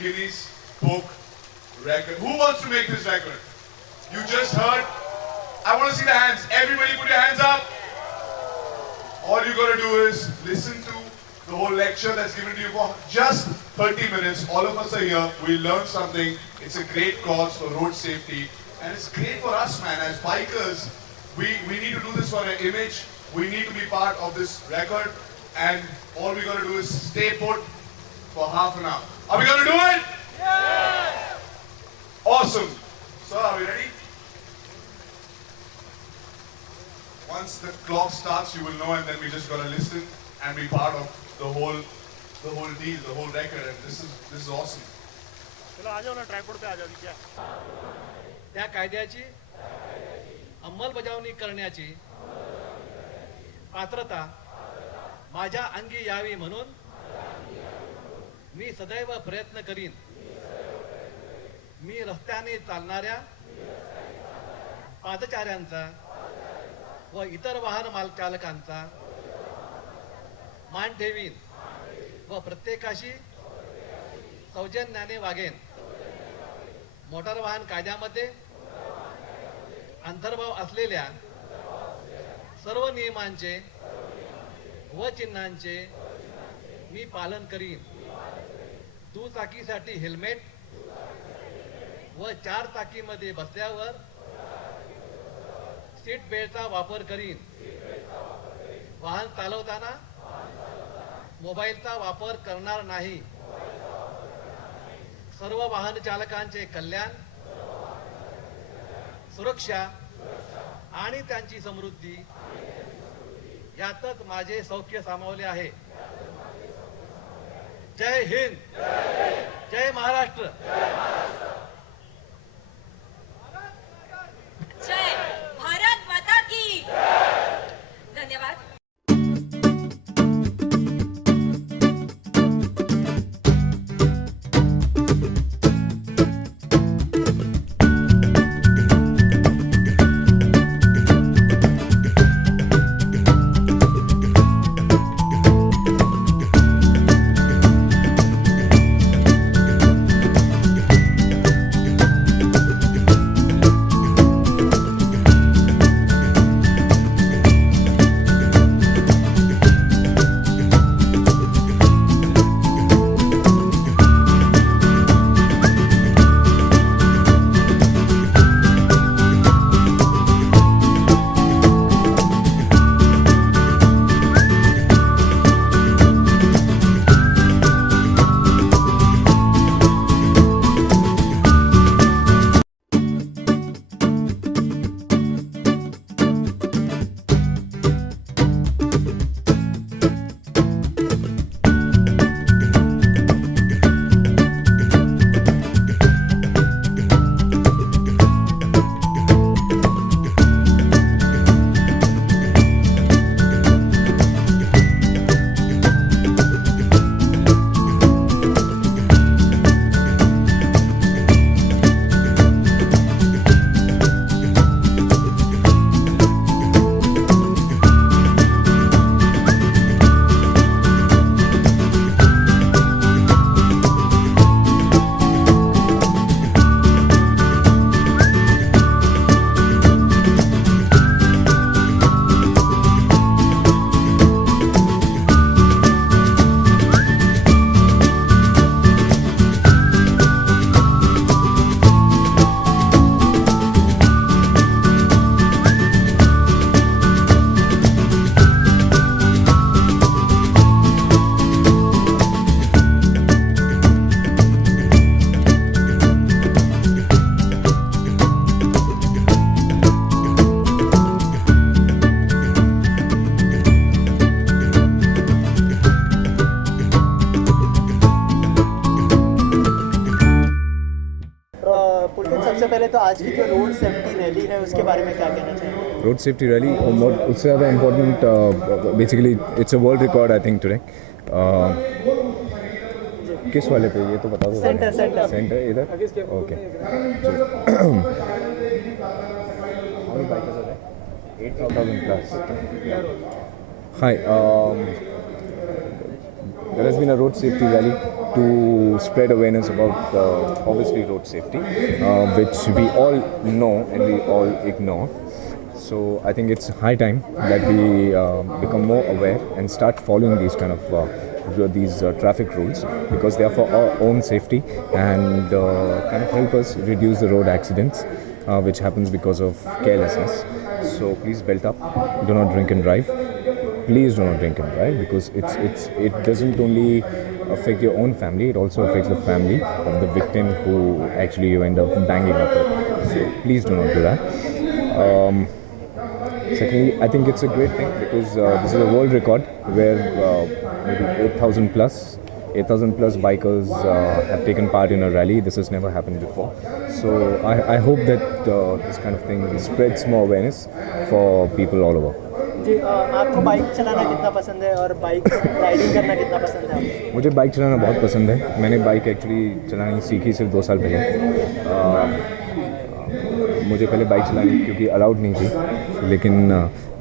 Guinness Book record. Who wants to make this record? You just heard. I want to see the hands. Everybody put your hands up. All you got to do is listen to the whole lecture that's given to you for just 30 minutes. All of us are here. We learned something. It's a great cause for road safety. And it's great for us, man. As bikers, we need to do this for our image. We need to be part of this record. And all we got to do is stay put for half an hour. Are we going to do it? Yeah! Awesome. So, are we ready? Once the clock starts, you will know, and then we just got to listen and be part of the whole deal, the whole record. And this is awesome. त्या कायद्याची अंमलबजावणी करण्याची पात्रता माझ्या अंगी यावी म्हणून मी सदैव प्रयत्न करीन. मी रस्त्याने चालणाऱ्या पादचाऱ्यांचा व इतर वाहन चालकांचा मान ठेवीन व प्रत्येकाशी सौजन्याने वागेन. मोटार वाहन कायद्यामध्ये अंतर्भाव असलेल्या सर्व नियमांचे व चिन्हांचे मी पालन करीन. दुचाकीसाठी हेल्मेट व चार चाकीमध्ये बसल्यावर सीट बेल्टचा वापर करीन. वाहन चालवताना मोबाईलचा वापर करणार नाही. सर्व वाहन चालकांचे कल्याण, सुरक्षा आणि त्यांची समृद्धी यातच माझे सौख्य सामावले आहे. जय हिंद, जय महाराष्ट्र. जय भारत माता की. धन्यवाद. सबसे पहले तो आज की जो रोड सेफ्टी रैली है उसके बारे में क्या कहना चाहिए? रोड सेफ्टी रैली उससे ज़्यादा important basically it's a world record I think today. किस वाले पे ये तो बता दो. सेंटर इधर. Okay. 8,000 plus. Hi. there has been a road safety rally to spread awareness about obviously road safety, which we all know and we all ignore. So I think it's high time that we become more aware and start following these kind of traffic rules, because they are for our own safety and kind of help us reduce the road accidents which happens because of carelessness. So please belt up, do not drink and drive. Please do not drink and drive, because it doesn't only affect your own family, it also affects the family of the victim who actually you end up banging up with. So please do not do that. Secondly, I think it's a great thing because this is a world record where maybe 8,000 plus bikers have taken part in a rally. This has never happened before. So I hope that this kind of thing spreads more awareness for people all over. जी आपको bike चलाना कितना पसंद है और bike riding करना कितना पसंद है आपको? मुझे बाइक चलाना बहुत पसंद है. मैंने बाइक एक्चुअली चलानी सीखी सिर्फ 2 साल पहले. मुझे पहले बाइक चलानी क्योंकि अलाउड नहीं थी, लेकिन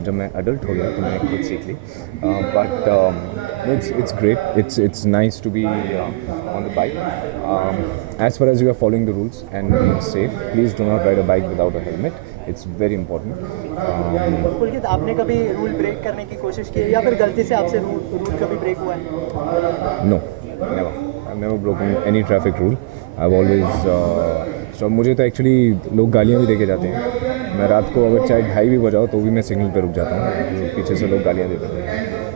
जब मैं अडल्ट हो गया तो मैंने खुद सीख ली. But it's great. It's nice to be on the bike. As far as you are following the rules and being safe, please do not ride a bike without a helmet. It's very important. पुलकित, आपने कभी rule break करने की कोशिश की है या फिर गलती से आपसे रूल कभी ब्रेक हुआ है? No, never. I've never broken any traffic rule. I've always so मुझे तो एक्चुअली लोग गालियाँ भी देके जाते हैं. मैं रात को अगर चाहे 2:30 भी बजाओ तो भी मैं सिग्नल पे रुक जाता हूँ. पीछे से लोग गालियाँ देते हैं.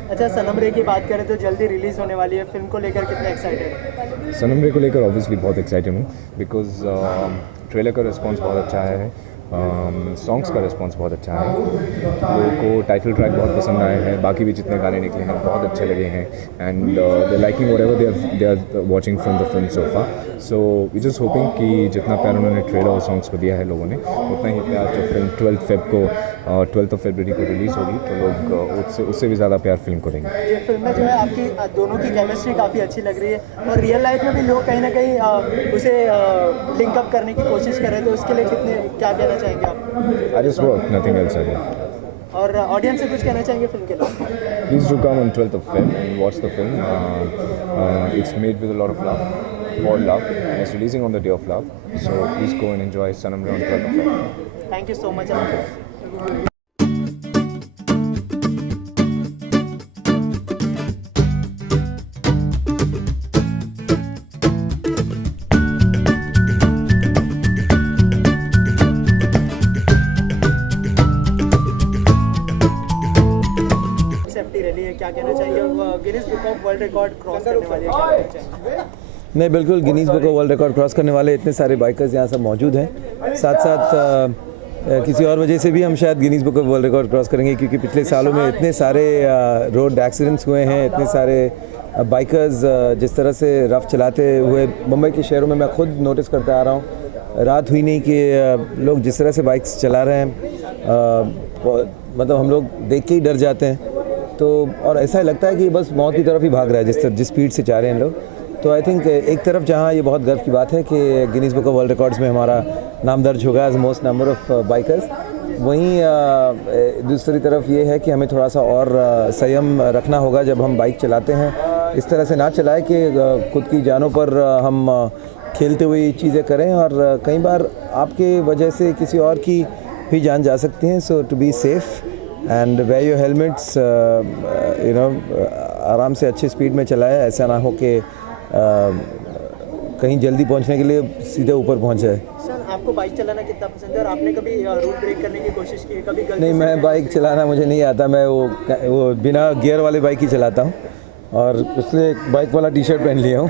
अच्छा, सनम रे की बात करें तो जल्दी रिलीज़ होने वाली है. फिल्म को लेकर कितना एक्साइटेड है? सनम रे को लेकर ऑब्वियसली बहुत एक्साइटेड हूँ, बिकॉज ट्रेलर का रिस्पॉन्स बहुत अच्छा आया है. सॉन्ग्स का रिस्पॉन्स बहुत अच्छा है. लोगों को टाइटल ट्रैक बहुत पसंद आए हैं. बाकी भी जितने गाने निकले हैं बहुत अच्छे लगे हैं. And they liking whatever they are watching from the film so far. So we just hoping कि जितना प्यार उन्होंने ट्रेलर और सॉन्ग्स को दिया है लोगों ने, उतना ही प्यार जब फिल्म 12 फरवरी को रिलीज़ होगी तो लोग उससे भी ज़्यादा प्यार फिल्म को देंगे. ये फिल्म में जो है आपकी दोनों की केमिस्ट्री काफ़ी अच्छी लग रही है और रियल लाइफ में भी लोग कहीं ना कहीं उसे लिंकअप करने की कोशिश कर रहे हैं, तो उसके लिए क्या कहना चाहेंगे आप? I just work, nothing else I do. और ऑडियंस से कुछ कहना चाहेंगे फिल्म के लिए? Please do come on 12th of Feb and watch the film. It's made with a lot of love, for love, and it's releasing on the day of love. So please go and enjoy Sanam Re on 12th of Feb. Thank you so much. क्या कहना चाहिए? Guinness book of world record cross करने वाली है, क्या कहना चाहिए? नहीं, बिल्कुल Guinness book of world record cross करने वाले इतने सारे बाइकर्स यहाँ सब मौजूद हैं. साथ साथ किसी और वजह से भी हम शायद Guinness book of world record cross करेंगे, क्योंकि पिछले सालों में इतने सारे रोड एक्सीडेंट्स हुए हैं. इतने सारे बाइकर्स जिस तरह से रफ चलाते हुए मुंबई के शहरों में मैं खुद नोटिस करता आ रहा हूँ. रात हुई नहीं कि लोग जिस तरह से बाइक्स चला रहे हैं, मतलब हम लोग देख के ही डर जाते हैं. तो और ऐसा लगता है कि बस मौत की तरफ ही भाग रहा है जिस स्पीड से जा रहे हैं लोग. तो आई थिंक एक तरफ जहाँ ये बहुत गर्व की बात है कि Guinness book of world records में हमारा नाम दर्ज होगा as most number of bikers, वहीं दूसरी तरफ ये है कि हमें थोड़ा सा और संयम रखना होगा जब हम बाइक चलाते हैं. इस तरह से ना चलाएं कि खुद की जानों पर हम खेलते हुए चीज़ें करें, और कई बार आपके वजह से किसी और की भी जान जा सकती हैं. So to be safe and wear your helmets, आराम से अच्छी स्पीड में चलाएं. ऐसा ना हो कि कहीं जल्दी पहुंचने के लिए सीधे ऊपर पहुंच जाए. सर, आपको बाइक चलाना कितना पसंद है और आपने कभी रूल ब्रेक करने की कोशिश की है? कभी गलती नहीं, मैं बाइक चलाना मुझे नहीं आता. मैं वो बिना गियर वाले बाइक ही चलाता हूँ, और इसलिए एक बाइक वाला टी शर्ट पहन लिया हूँ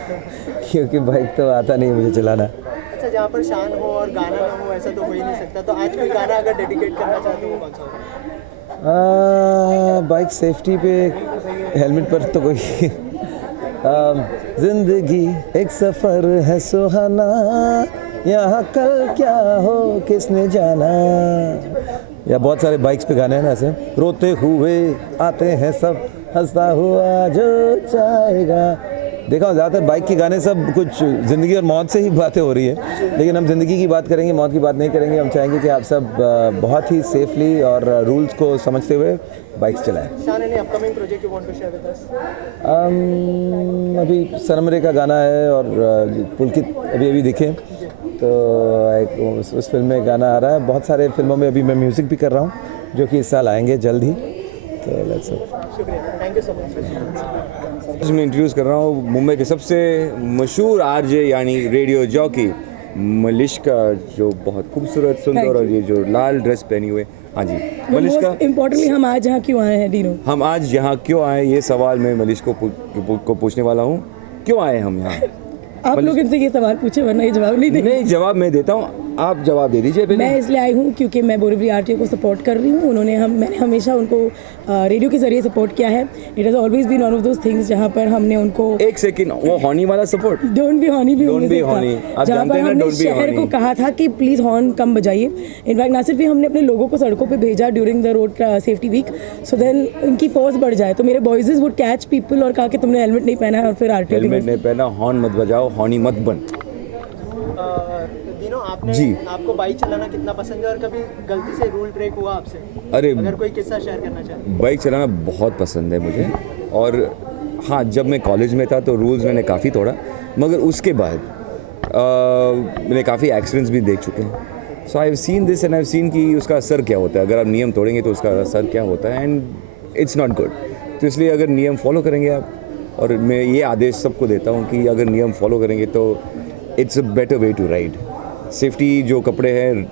क्योंकि बाइक तो आता नहीं मुझे चलाना. अच्छा, जहाँ पर शान हो और गाना ना हो ऐसा तो हो ही नहीं सकता. तो आज कोई गाना अगर डेडिकेट करना चाहते हो, कौन सा होगा? बाइक सेफ्टी पे हेलमेट पर तो कोई जिंदगी एक सफ़र है सुहाना, यहाँ कल क्या हो किसने जाना, या बहुत सारे बाइक्स पे गाने हैं ना ऐसे. रोते हुए आते हैं सब, हंसता हुआ जो चाहेगा. देखा ज़्यादातर बाइक के गाने सब कुछ ज़िंदगी और मौत से ही बातें हो रही है, लेकिन हम ज़िंदगी की बात करेंगे, मौत की बात नहीं करेंगे. हम चाहेंगे कि आप सब बहुत ही सेफली और रूल्स को समझते हुए बाइक्स चलाएं. शान, any upcoming project you want to share with us? अभी सनमरे का गाना है और पुलकित अभी दिखे तो एक उस फिल्म में गाना आ रहा है। बहुत सारे फिल्मों में अभी मैं म्यूज़िक भी कर रहा हूँ जो कि इस साल आएंगे जल्द ही। तो लेट्स शुक्रिया, थैंक यू सो मच। मैं इंट्रोड्यूस कर रहा हूँ मुंबई के सबसे मशहूर आरजे यानी रेडियो जॉकी मलिश्का, जो बहुत खूबसूरत सुंदर और ये जो लाल ड्रेस पहनी हुए। हाँ जी मलिश्का, इम्पोर्टेंटली हम आज यहाँ क्यों आए हैं डीनो? हम आज यहाँ क्यों आए ये सवाल मैं मलिश्का को पूछने वाला हूँ। क्यों आए हम यहाँ? आप लोग इनसे ये सवाल पूछे वरना ये जवाब नहीं देंगे। नहीं, जवाब मैं देता हूँ, आप जवाब दे दीजिए पहले। मैं इसलिए आई हूँ क्योंकि मैं बोरीवली आरटीओ को सपोर्ट कर रही हूँ। मैंने हमेशा उनको रेडियो के जरिए सपोर्ट किया है। It has always been one of those things जहाँ पर हमने उनको एक सेकंड, वो हॉर्नी वाला सपोर्ट, डोंट बी हॉर्नी भी Don't be horny। आप जहाँ जानते पर हैं ना, हमने Don't be शहर horny। को कहा था कि प्लीज़ हॉर्न कम बजाइए। इनफैक्ट ना सिर्फ ही हमने अपने लोगों को सड़कों पे भेजा during the road safety week, so then उनकी फोर्स बढ़ जाए। तो मेरे बॉयजेस वुड कैच पीपल और कहा कि तुमने हेलमेट नहीं पहना है और फिर आरटीओ हेलमेट नहीं पहना, हॉर्न मत बजाओ, हॉर्नी मत बन। दिनों आपने जी। आपको बाइक चलाना कितना पसंद है और कभी गलती से रूल ब्रेक हुआ आपसे? अरे अगर कोई किस्सा शेयर करना चाहे। बाइक चलाना बहुत पसंद है मुझे, और हाँ जब मैं कॉलेज में था तो रूल्स मैंने काफ़ी तोड़ा, मगर उसके बाद मैंने काफ़ी एक्सीडेंट्स भी देख चुके हैं। So I have seen this and I have seen कि उसका असर क्या होता है। अगर आप नियम तोड़ेंगे तो उसका असर क्या होता है, एंड इट्स नॉट गुड। तो इसलिए अगर नियम फॉलो करेंगे आप, और मैं ये आदेश सबको देता हूँ कि अगर नियम फॉलो करेंगे तो it's a better way to ride. Safety जो कपड़े हैं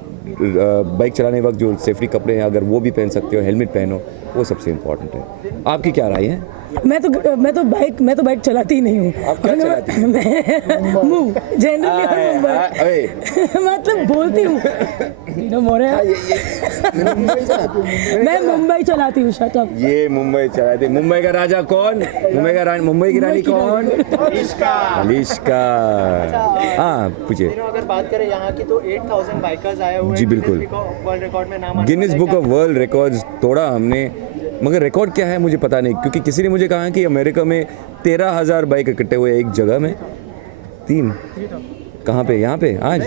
बाइक चलाने वक्त, जो सेफ्टी कपड़े हैं, अगर वो भी पहन सकते हो, हेलमेट पहनो, वो सबसे इम्पोर्टेंट है। आपकी क्या राय है? मैं तो बाइक चलाती ही नहीं हूँ। आप क्या चलाती हैं? मैं जनरली मुंबई मतलब बोलती हूँ मैं मुंबई चलाती हूँ। Shut up. ये मुंबई चलाते। मुंबई का राजा कौन? मुंबई की रानी कौन? मलिश्का। हाँ पूछिए। अगर बात करें यहाँ की तो 8000 बाइकर्स आए हुए जी बिल्कुल, वर्ल्ड रिकॉर्ड में नाम Guinness book of world records तोड़ा हमने, मगर रिकॉर्ड क्या है मुझे पता नहीं, क्योंकि किसी ने मुझे कहा कि अमेरिका में 13,000 बाइक इकट्ठे हुए एक जगह में। 3 कहाँ पे? यहाँ पे आज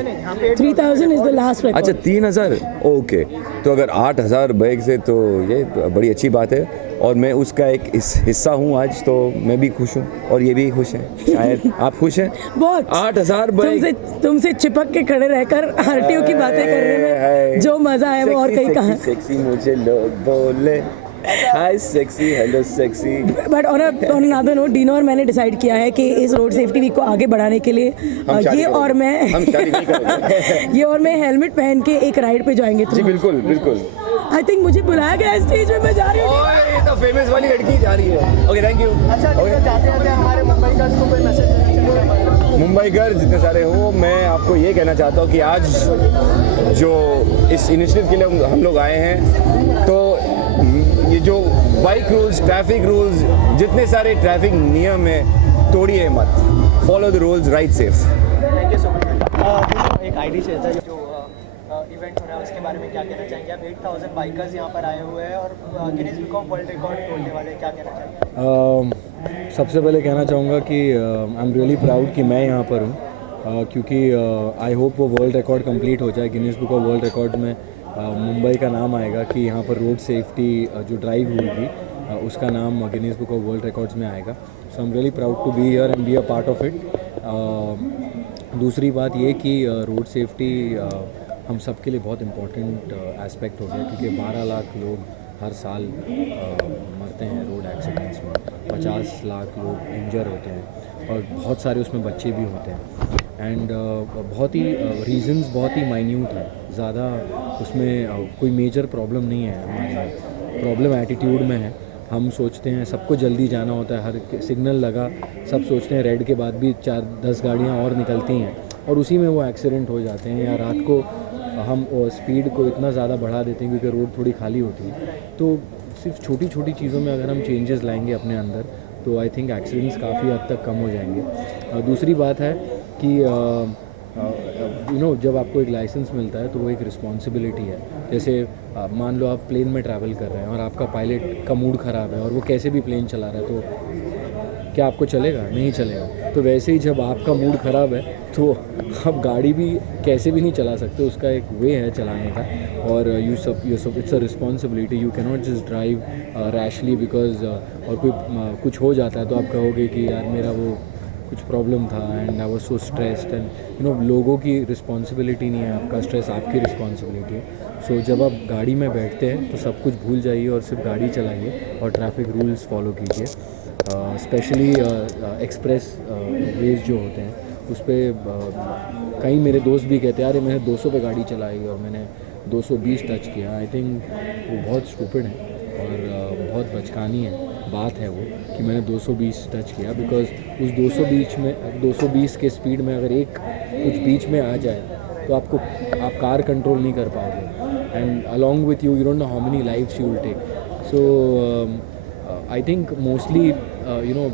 3000 इज द लास्ट रिकॉर्ड। अच्छा 3000, ओके। तो अगर 8000 बाइक से, तो ये बड़ी अच्छी बात है, और मैं उसका एक हिस्सा हूँ आज, तो मैं भी खुश हूँ और ये भी खुश है। शायद आप खुश हैं? बहुत। 8000 बाइक तुमसे चिपक के खड़े रहकर आरटीओ की बातें करने में जो मजा है वो और कहीं कहाँ। सेक्सी मुझे लोग बोले, hi sexy, hello sexy. But on another note, Dino और मैंने डिसाइड किया है कि इस रोड सेफ्टी वीक को आगे बढ़ाने के लिए हम शादी ये और मैं हेलमेट पहन के एक राइड पे जाएंगे। जी बिल्कुल बिल्कुल। आई थिंक मुझे बुलाया गया स्टेज में, मैं जा रही हूँ। ये तो फेमस वाली लड़की जा रही है। Okay thank you. अच्छा जाते जाते हमारे मुंबई गर्ल्स को कोई मैसेज देना चाहिए? मुंबई गर्ल्स जितने सारे हो, मैं आपको ये कहना चाहता हूँ कि आज जो इस इनिशिएटिव के लिए हम लोग आए हैं, तो ये जो बाइक रूल्स, ट्रैफिक रूल्स, जितने सारे ट्रैफिक नियम है, तोड़िए मत। Follow the rules, ride safe. Thank you so much. एक आईडी चलता है जो इवेंट हो रहा है, उसके बारे में क्या कहना चाहेंगे आप? 8000 बाइकर्स यहाँ पर आए हुए हैं और Guinness book of world record तोड़ने वाले, क्या कहना चाहेंगे? सबसे पहले कहना चाहूँगा कि आई एम रियली प्राउड कि मैं यहाँ पर हूँ, क्योंकि आई होप वो वर्ल्ड रिकॉर्ड कंप्लीट हो जाए। Guinness book of world record में मुंबई का नाम आएगा कि यहाँ पर रोड सेफ्टी जो ड्राइव हुई उसका नाम Guinness book of world records में आएगा। So I am really proud to be here and be a part of it. दूसरी बात ये कि रोड सेफ्टी हम सब के लिए बहुत इम्पोर्टेंट एस्पेक्ट हो गया, क्योंकि 12 लाख लोग हर साल मरते हैं रोड एक्सीडेंट्स में, 50 लाख लोग इंजर होते हैं और बहुत सारे उसमें बच्चे भी होते हैं। एंड बहुत ही रीजंस बहुत ही माइन्यूट है, ज़्यादा उसमें कोई मेजर प्रॉब्लम नहीं है। हमारी प्रॉब्लम एटीट्यूड में है। हम सोचते हैं सबको जल्दी जाना होता है, हर सिग्नल लगा सब सोचते हैं रेड के बाद भी 4-10 गाड़ियाँ और निकलती हैं और उसी में वो एक्सीडेंट हो जाते हैं, या रात को हम स्पीड को इतना ज़्यादा बढ़ा देते हैं क्योंकि रोड थोड़ी खाली होती है। तो सिर्फ छोटी छोटी चीज़ों में अगर हम चेंजेस लाएंगे अपने अंदर, तो आई थिंक एक्सीडेंट्स काफ़ी हद तक कम हो जाएंगे। दूसरी बात है कि जब आपको एक लाइसेंस मिलता है तो वो एक रिस्पॉन्सिबिलिटी है। जैसे मान लो आप प्लेन में ट्रैवल कर रहे हैं और आपका पायलट का मूड ख़राब है और वो कैसे भी प्लेन चला रहा है, तो क्या आपको चलेगा? नहीं चलेगा। तो वैसे ही जब आपका मूड ख़राब है तो आप गाड़ी भी कैसे भी नहीं चला सकते, उसका एक वे है चलाने का। और it's a responsibility. You can not just drive rashly because और कोई कुछ हो जाता है तो आप कहोगे कि यार मेरा वो कुछ प्रॉब्लम था and I was so stressed and you know लोगों की रिस्पॉन्सिबिलिटी नहीं है, आपका स्ट्रेस आपकी रिस्पॉन्सिबिलिटी है। सो जब आप गाड़ी में बैठते हैं तो सब कुछ भूल जाइए और सिर्फ गाड़ी चलाइए और ट्रैफिक रूल्स फॉलो कीजिए। स्पेशली एक्सप्रेस वेज जो होते हैं उस पर कई मेरे दोस्त भी कहते हैं अरे मैंने 200 पे गाड़ी चलाई और मैंने 220 टच किया। आई थिंक वो बहुत स्टूपिड है और बहुत बचकानी है बात है वो कि मैंने 220 टच किया, बिकॉज उस 220 के स्पीड में अगर एक कुछ बीच में आ जाए तो आप कार कंट्रोल नहीं कर पाओगे and along with you don't know how many lifes you will take. So I think mostly you know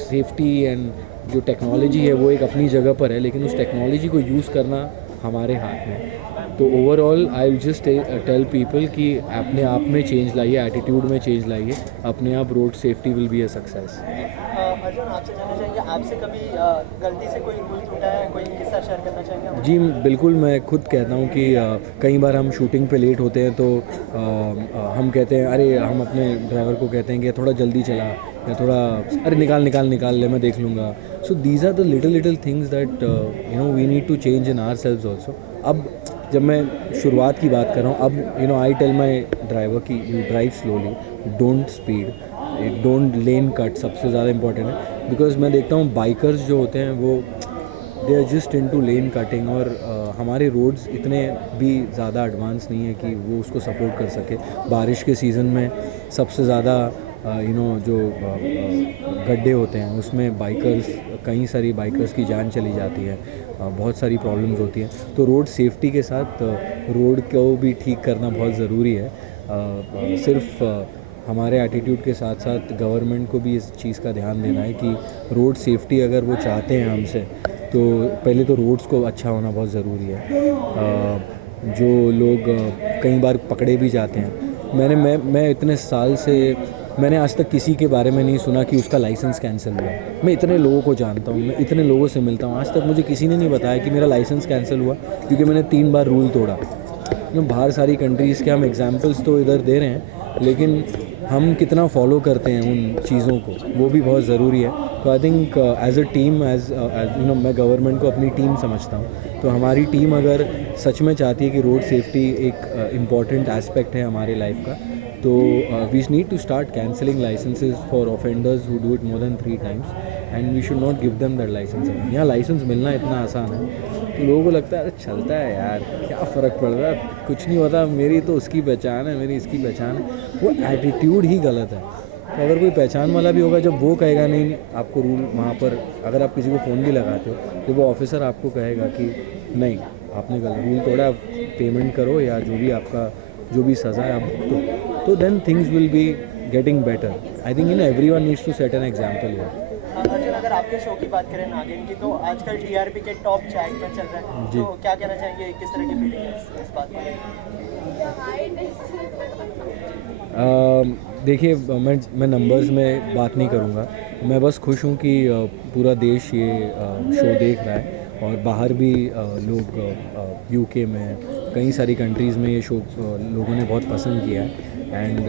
safety and जो टेक्नोलॉजी है वो एक अपनी जगह पर है, लेकिन उस टेक्नोलॉजी को यूज़ करना हमारे हाथ में है। तो overall I will just tell people कि अपने आप में चेंज लाइए, एटीट्यूड में चेंज लाइए, अपने आप road safety will be a success. Arjun, आपसे जानना चाहेंगे, आपसे कभी गलती से कोई रूल टूटा है, कोई किस्सा शेयर करना चाहेंगे? जी बिल्कुल, मैं खुद कहता हूँ कि कई बार हम शूटिंग पे लेट होते हैं तो हम कहते हैं अरे हम अपने ड्राइवर को कहते हैं कि थोड़ा जल्दी चला या थोड़ा अरे निकाल ले मैं देख लूँगा। So these are the little things that you know we need to change in our selves also. अब जब मैं शुरुआत की बात कर रहा हूँ, अब you know I tell my driver कि you drive slowly, don't speed, don't lane cut, सबसे ज़्यादा इंपॉर्टेंट है। बिकॉज मैं देखता हूँ बाइकर्स जो होते हैं वो they are just into lane cutting और हमारे रोड्स इतने भी ज़्यादा एडवांस नहीं है कि वो उसको सपोर्ट कर सके। बारिश के सीज़न में सबसे ज़्यादा यू नो जो गड्ढे होते हैं उसमें कई सारी बाइकर्स की जान चली जाती है, बहुत सारी प्रॉब्लम्स होती हैं। तो रोड सेफ्टी के साथ रोड को भी ठीक करना बहुत ज़रूरी है। सिर्फ हमारे एटीट्यूड के साथ साथ गवर्नमेंट को भी इस चीज़ का ध्यान देना है कि रोड सेफ्टी अगर वो चाहते हैं हमसे तो पहले तो रोड्स को अच्छा होना बहुत ज़रूरी है। जो लोग कई बार पकड़े भी जाते हैं, मैं इतने साल से मैंने आज तक किसी के बारे में नहीं सुना कि उसका लाइसेंस कैंसिल हुआ। मैं इतने लोगों को जानता हूँ, मैं इतने लोगों से मिलता हूँ, आज तक मुझे किसी ने नहीं बताया कि मेरा लाइसेंस कैंसिल हुआ क्योंकि मैंने 3 बार रूल तोड़ा। बाहर सारी कंट्रीज़ के हम एग्जांपल्स तो इधर दे रहे हैं, लेकिन हम कितना फॉलो करते हैं उन चीज़ों को वो भी बहुत ज़रूरी है। तो I think as a team, as you know मैं गवर्नमेंट को अपनी टीम समझता हूँ। तो हमारी टीम अगर सच में चाहती है कि रोड सेफ्टी एक इम्पॉर्टेंट एस्पेक्ट है हमारे लाइफ का, तो we need to start cancelling licences for offenders who do it more than 3 times and we should not give them that licence. यहाँ लाइसेंस मिलना इतना आसान है तो लोगों को लगता है अरे चलता है यार, क्या फ़र्क पड़ रहा है, कुछ नहीं होता, मेरी तो उसकी पहचान है, मेरी इसकी पहचान है। वो एटीट्यूड ही गलत है। तो अगर कोई पहचान वाला भी होगा, जब वो कहेगा नहीं आपको रूल, वहाँ पर अगर आप किसी को फ़ोन भी लगाते हो तो वो ऑफिसर आपको कहेगा कि नहीं आपने गलत रूल तोड़ा, पेमेंट करो या जो भी सज़ा है आप भुगतो, तो then things will be getting better. I think everyone needs to set an example here. Arjun, अगर आपके शो की बात करें नागिन की, तो आजकल टीआरपी के टॉप चैट में चल रहा है, तो क्या कहना चाहेंगे, किस तरह की फीलिंग है इस बात में? देखिए मैं नंबर्स में बात नहीं करूँगा, मैं बस खुश हूँ कि पूरा देश ये शो देख रहा है और बाहर भी लोग यूके में कई सारी कंट्रीज़ में ये शो लोगों ने बहुत पसंद किया है। एंड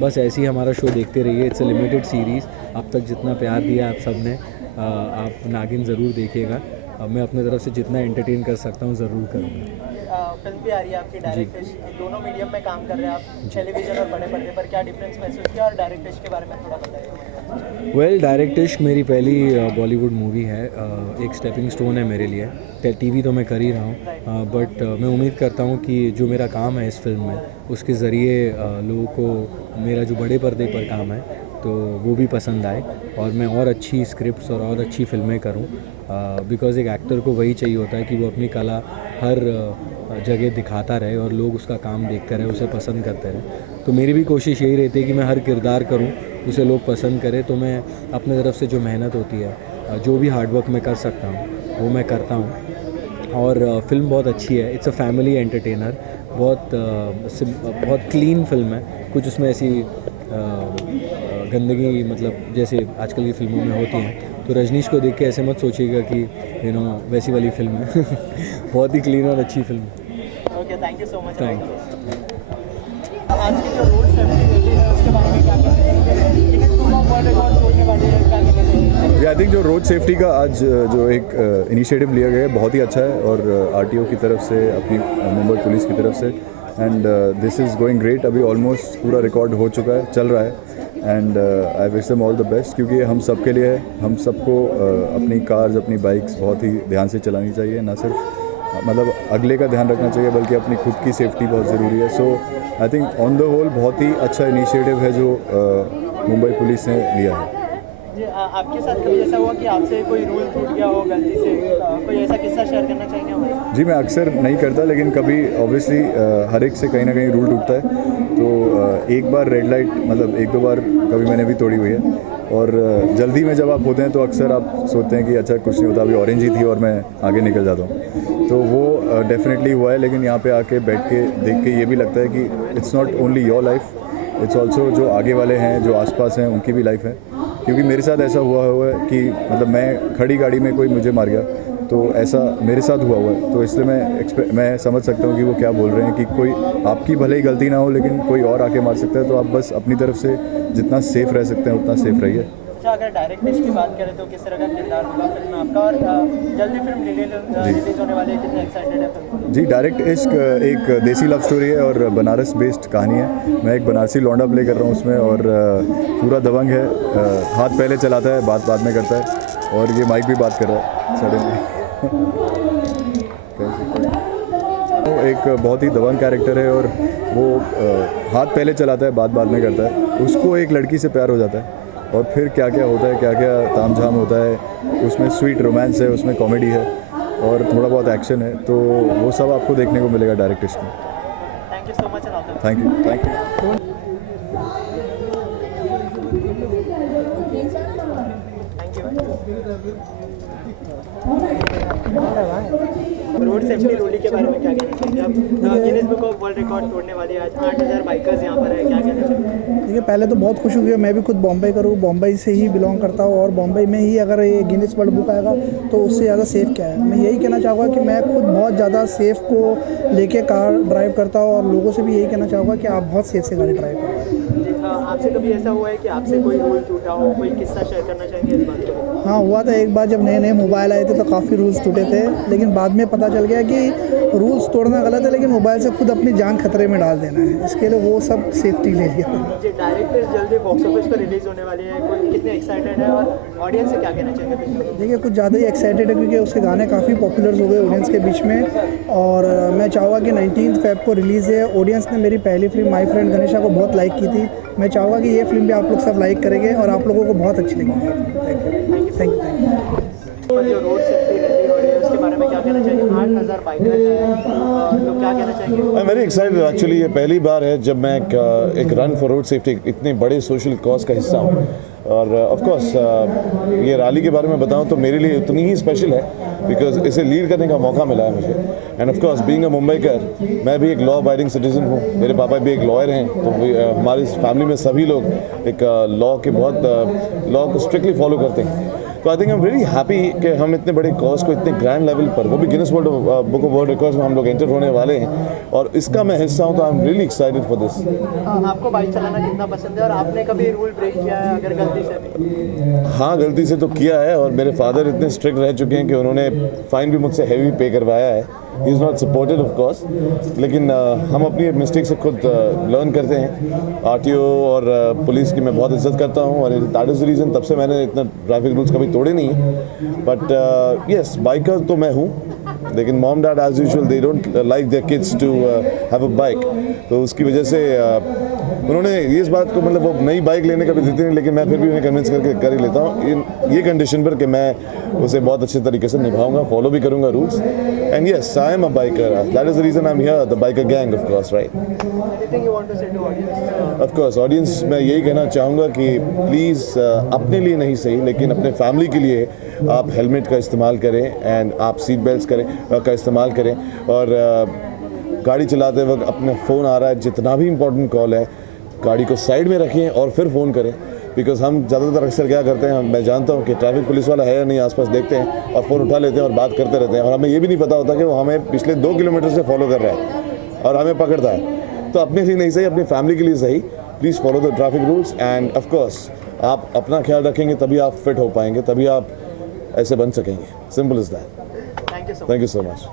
बस ऐसे ही हमारा शो देखते रहिए। इट्स अ लिमिटेड सीरीज़, अब तक जितना प्यार दिया आप सब ने, आप नागिन ज़रूर देखिएगा। मैं अपने तरफ से जितना एंटरटेन कर सकता हूँ ज़रूर करूँगा। फिल्म भी आ रही है आपकी, डायरेक्ट दोनों मीडियम में काम कर रहे हैं आप, टेलीविज़न और बड़े पर्दे पर, क्या डिफरेंस महसूस किया और डायरेक्ट इश्क के बारे में थोड़ा बताइए। वेल, डायरेक्ट इश्क मेरी पहली बॉलीवुड मूवी है, एक स्टेपिंग स्टोन है मेरे लिए। टीवी तो मैं कर ही रहा हूँ, बट मैं उम्मीद करता हूँ कि जो मेरा काम है इस फिल्म में, उसके ज़रिए लोगों को मेरा जो बड़े पर्दे पर काम है तो वो भी पसंद आए और मैं और अच्छी स्क्रिप्ट्स और अच्छी फिल्में करूँ। बिकॉज़ एक एक्टर को वही चाहिए होता है कि वो अपनी कला हर जगह दिखाता रहे और लोग उसका काम देखते रहे, उसे पसंद करते रहे। तो मेरी भी कोशिश यही रहती है कि मैं हर किरदार करूं, उसे लोग पसंद करें। तो मैं अपने तरफ से जो मेहनत होती है, जो भी हार्डवर्क मैं कर सकता हूं, वो मैं करता हूं। और फिल्म बहुत अच्छी है, इट्स अ फैमिली एंटरटेनर, बहुत क्लीन फिल्म है। कुछ उसमें ऐसी गंदगी, मतलब जैसे आजकल की फिल्मों में होती हैं, तो रजनीश को देख के ऐसे मत सोचिएगा कि यू नो वैसी वाली फिल्म है। बहुत ही क्लीन और अच्छी film. Okay, thank you so much. Thank आज की जो रोड सेफ्टी है उसके बारे में क्या कहना चाहिए? वर्ल्ड रिकॉर्ड तोड़ने वाले हैं, क्या कहना चाहिए? आई थिंक जो रोड सेफ्टी का आज जो एक इनिशिएटिव लिया गया है बहुत ही अच्छा है, और आरटीओ की तरफ से, अपनी मुंबई पुलिस की तरफ से, and this is going great. अभी ऑलमोस्ट पूरा रिकॉर्ड हो चुका है, चल रहा है, and I wish them all the best, क्योंकि हम सब के लिए है। हम सबको अपनी कार्स, अपनी बाइक्स बहुत ही ध्यान से चलानी चाहिए, ना सिर्फ मतलब अगले का ध्यान रखना चाहिए बल्कि अपनी खुद की सेफ्टी बहुत ज़रूरी है। So I think on the whole बहुत ही अच्छा इनिशिएटिव है जो मुंबई पुलिस ने लिया है। जी आपके साथ कभी ऐसा हुआ कि आपसे कोई रूल टूट गया हो गलती से, कोई ऐसा किस्सा शेयर करना चाहेंगे हमारे? जी मैं अक्सर नहीं करता, लेकिन कभी ऑब्वियसली हर एक से कहीं ना कहीं रूल टूटता है। तो एक बार रेड लाइट मतलब 1-2 बार कभी मैंने भी तोड़ी हुई है, और जल्दी में जब आप होते हैं तो अक्सर आप सोचते हैं कि अच्छा कुछ नहीं होता, अभी ऑरेंज ही थी और मैं आगे निकल जाता हूँ। तो वो डेफिनेटली हुआ है, लेकिन यहाँ पे आके बैठ के देख के ये भी लगता है कि it's not only your life, it's also जो आगे वाले हैं, जो आसपास हैं, उनकी भी लाइफ है। क्योंकि मेरे साथ ऐसा हुआ है कि मतलब मैं खड़ी गाड़ी में कोई मुझे मार गया, तो ऐसा मेरे साथ हुआ है। तो इसलिए मैं समझ सकता हूँ कि वो क्या बोल रहे हैं, कि कोई आपकी भले ही गलती ना हो लेकिन कोई और आके मार सकता है। तो आप बस अपनी तरफ से जितना सेफ़ रह सकते हैं उतना सेफ़ रहिए। अच्छा, अगर डायरेक्ट इश्क की बात करें तो किस तरह का किरदार होगा फिल्म में आपका, और जल्दी फिल्म रिलीज होने वाली है, कितने एक्साइटेड है फिल्म? जी डायरेक्ट इश्क एक देसी लव स्टोरी है और बनारस बेस्ड कहानी है। मैं एक बनारसी लौंडा प्ले कर रहा हूँ उसमें, और पूरा दबंग है, हाथ पहले चलाता है, बात बाद में करता है, और ये माइक भी बात कर रहा है सडनली। वो एक बहुत ही दबंग कैरेक्टर है, और वो हाथ पहले चलाता है, बात बाद में करता है। उसको एक लड़की से प्यार हो जाता है, और फिर क्या क्या होता है, क्या क्या तामझाम होता है। उसमें स्वीट रोमांस है, उसमें कॉमेडी है, और थोड़ा बहुत एक्शन है। तो वो सब आपको देखने को मिलेगा डायरेक्ट इश्क में। Thank you so much. Thank you, thank you. Road safety rule के बारे में क्या कहना चाहिए आप? Guinness book of world record तोड़ने वाले आज 8000 बाइकर्स यहाँ पर है, क्या कहना चाहिए? देखिए पहले तो बहुत खुशी हुई है, मैं भी खुद बॉम्बे का हूँ, बॉम्बे से ही बिलोंग करता हूँ, और बॉम्बे में ही अगर ये गिनीज वर्ल्ड बुक आएगा तो उससे ज़्यादा सेफ़ क्या है। मैं यही कहना चाहूँगा कि मैं खुद बहुत ज़्यादा सेफ़ को लेके कार ड्राइव करता हूँ, और लोगों से भी यही कहना चाहूँगा कि आप बहुत सेफ से गाड़ी ड्राइव करें। आपसे कभी ऐसा हुआ है कि आपसे कोई रूल टूटा हो, कोई किस्सा शेयर करना चाहेंगे इस बात को? हाँ हुआ था, एक बार जब नए नए मोबाइल आए थे तो काफ़ी रूल्स टूटे थे, लेकिन बाद में पता चल गया कि रूल्स तोड़ना गलत है, लेकिन मोबाइल से खुद अपनी जान खतरे में डाल देना है, इसके लिए वो सब सेफ्टी ले लिया। जी डायरेक्ट जल्दी बॉक्स ऑफिस पर रिलीज होने वाली है, कोई कितने एक्साइटेड है और ऑडियंस से क्या कहना चाहिए? देखिए कुछ ज़्यादा ही एक्साइटेड है, क्योंकि उसके गाने काफ़ी पॉपुलर हो गए ऑडियंस के बीच में, और मैं चाहूँगा कि 19 फ़रवरी को रिलीज़ है। ऑडियंस ने मेरी पहली फिल्म माई फ्रेंड गणेशा को बहुत लाइक की थी, मैं चाहूँगा कि ये फिल्म भी आप लोग सब लाइक करेंगे और आप लोगों को बहुत अच्छी लगेगी। Thank you. जो रोड सेफ्टी रैली हो रही है उसके बारे में क्या कहना चाहिए? 8000 बाइकर्स हैं, तो क्या कहना चाहिए? I am very excited actually. ये पहली बार है जब मैं एक रन फॉर रोड सेफ्टी इतने बड़े सोशल कॉज का हिस्सा हूँ, और ऑफ कोर्स ये रैली के बारे में बताऊँ तो मेरे लिए उतनी ही स्पेशल है, बिकॉज इसे लीड करने का मौका मिला है मुझे। End of course being a Mumbaikar, मैं भी एक लॉ अबाइडिंग सिटीजन हूँ, मेरे पापा भी एक लॉयर हैं, तो हमारी फैमिली में सभी लोग एक लॉ को स्ट्रिक्टली फॉलो करते हैं। तो I think I am very happy कि हम इतने बड़े कॉज को इतने ग्रैंड लेवल पर, वो भी Guinness book of world records में हम लोग एंटर होने वाले हैं, और इसका मैं हिस्सा हूँ, तो आई am really excited for this. आपको बाइक चलाना कितना पसंद है, और आपने कभी रूल ब्रेक किया है अगर गलती से भी? हाँ गलती से तो किया है, और मेरे फादर इतने स्ट्रिक्ट रह चुके हैं कि उन्होंने फ़ाइन भी मुझसे हैवी पे करवाया है। He is not supported of course, लेकिन हम अपनी मिस्टेक से खुद लर्न करते हैं। आरटीओ और पुलिस की मैं बहुत इज्जत करता हूँ, और दैट इज़ द रीज़न तब से मैंने इतना ट्रैफिक रूल्स कभी तोड़े नहीं हैं। बट यस बाइकर तो मैं हूँ, लेकिन mom dad as usual they don't like their kids to have a bike, तो उसकी वजह से उन्होंने इस बात को मतलब वो नई बाइक लेने का भी देते नहीं, लेकिन मैं फिर भी उन्हें कन्विंस करके कर ही लेता हूँ ये कंडीशन पर कि मैं उसे बहुत अच्छे तरीके से निभाऊंगा, फॉलो भी करूंगा rules. And yes I am a biker, that is the reason I am here, the biker gang of course, right. Anything you want to say to audience? Of course audience मैं यही कहना चाहूँगा कि please अपने लिए नहीं सही लेकिन अपने फैमिली के लिए आप हेलमेट का इस्तेमाल करें, एंड आप सीट बेल्ट का इस्तेमाल करें, और गाड़ी चलाते वक्त अपना फ़ोन आ रहा है, जितना भी इंपॉर्टेंट कॉल है गाड़ी को साइड में रखें और फिर फ़ोन करें। बिकॉज हम ज़्यादातर अक्सर क्या करते हैं, मैं जानता हूँ कि ट्रैफिक पुलिस वाला है या नहीं, आसपास देखते हैं और फ़ोन उठा लेते हैं और बात करते रहते हैं, और हमें ये भी नहीं पता होता कि वो हमें पिछले 2 किलोमीटर से फॉलो कर रहा है और हमें पकड़ता है। तो अपने लिए नहीं सही, अपनी फैमिली के लिए सही, please follow the traffic rules end of course आप अपना ख्याल रखेंगे तभी आप फिट हो पाएंगे, तभी आप ऐसे बन सकेंगे. Simple is that. Thank you so much. Thank you so much.